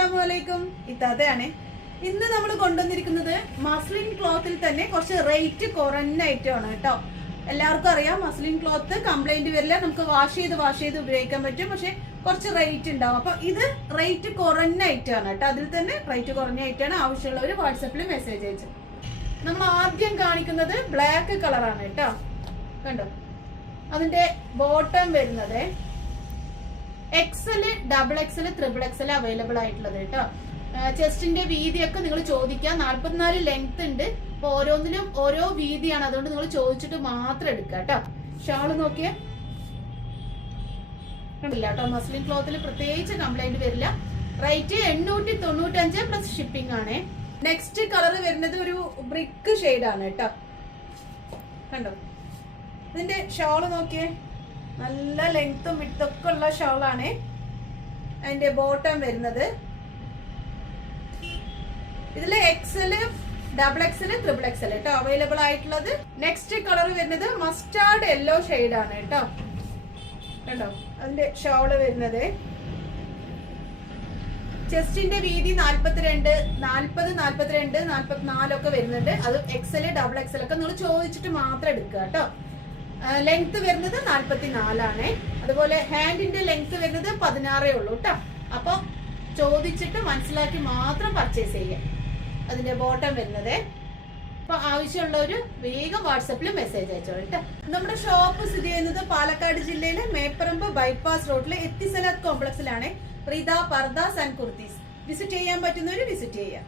അസ്സലാമലൈക്കും. ഇത്താത്തയാണ്. ഇന്ന് നമ്മൾ കൊണ്ടുവന്നിരിക്കുന്നത് മസ്ലിൻ ക്ലോത്തിൽ തന്നെ കുറച്ച് റേറ്റ് കുറഞ്ഞ ഐറ്റം ആണ് കേട്ടോ. എല്ലാവർക്കും അറിയാം മസ്ലിൻ ക്ലോത്ത് കംപ്ലൈന്റ് വരില്ല, നമുക്ക് വാഷ് ചെയ്ത് ഉപയോഗിക്കാൻ പറ്റും. പക്ഷെ കുറച്ച് റേറ്റ് ഉണ്ടാവും. അപ്പൊ ഇത് റേറ്റ് കുറഞ്ഞ ഐറ്റം ആണ് കേട്ടോ. അതിൽ തന്നെ റേറ്റ് കുറഞ്ഞ ഐറ്റം ആണ്. ആവശ്യമുള്ളവർ വാട്സപ്പിൽ മെസ്സേജ് അയച്ചു. നമ്മൾ ആദ്യം കാണിക്കുന്നത് ബ്ലാക്ക് കളറാണ് കേട്ടോ. കണ്ടോ, അതിന്റെ ബോട്ടം വരുന്നത് XL, double XL, triple XL available ആയിട്ടുള്ളത് കേട്ടോ. ചെസ്റ്റിന്റെ വീതിയൊക്കെ നിങ്ങൾ ചോദിക്കാം. 44 ലെങ്ത് ഉണ്ട്. അപ്പൊ ഓരോന്നിനും ഓരോ വീതിയാണ്. അതുകൊണ്ട് നിങ്ങൾ ചോദിച്ചിട്ട് മാത്രം എടുക്കുക കേട്ടോ. ഷാള് നോക്കിയേ, കണ്ടില്ല കേട്ടോ. മസ്ലിൻ ക്ലോത്തിൽ പ്രത്യേകിച്ച് കംപ്ലൈന്റ് വരില്ല. റേറ്റ് 895 പ്ലസ് ഷിപ്പിംഗ് ആണ്. നെക്സ്റ്റ് കളർ വരുന്നത് ഒരു ബ്രിക്ക് ഷെയ്ഡ് ആണ് കേട്ടോ. കണ്ടോ, ഇതിന്റെ ഷാള് നോക്കിയേ, നല്ല ലെങ്ത്തും വിഡ്ത്തും ഉള്ള ഷാളാണ്. അതിന്റെ ബോട്ടം വരുന്നത് ഇതില് XL, double XL, triple XL കേട്ടോ അവൈലബിൾ ആയിട്ടുള്ളത്. നെക്സ്റ്റ് കളർ വരുന്നത് മസ്റ്റാർഡ് യെല്ലോ ഷെയ്ഡ് ആണ് കേട്ടോ. കണ്ടോ, അതിന്റെ ഷാള് വരുന്നത് ചെസ്റ്റിന്റെ വീതി 42, 40, 42, 44 ഒക്കെ വരുന്നുണ്ട്. അത് എക്സല്, ഡബിൾ എക്സൽ ഒക്കെ നിങ്ങൾ ചോദിച്ചിട്ട് മാത്രം എടുക്കുക കേട്ടോ. ലെങ്ത് വരുന്നത് 44 ആണ്. അതുപോലെ ഹാൻഡിന്റെ ലെങ്ത് വരുന്നത് 16 ഉള്ളൂ കേട്ടോ. അപ്പൊ ചോദിച്ചിട്ട് മനസ്സിലാക്കി മാത്രം പർച്ചേസ് ചെയ്യാം. അതിന്റെ ബോട്ടം വരുന്നത്. അപ്പൊ ആവശ്യമുള്ളവര് വേഗം വാട്സപ്പിൽ മെസ്സേജ് അയച്ചോളൂ കേട്ടോ. നമ്മുടെ ഷോപ്പ് സ്ഥിതി ചെയ്യുന്നത് പാലക്കാട് ജില്ലയിലെ മേപ്പറമ്പ് ബൈപ്പാസ് റോഡിലെ എത്തിസലാത്ത് കോംപ്ലക്സിലാണ്. റിദ പർദാസ് ആൻഡ് കുർത്തീസ്. വിസിറ്റ് ചെയ്യാൻ പറ്റുന്നവര് വിസിറ്റ് ചെയ്യാം.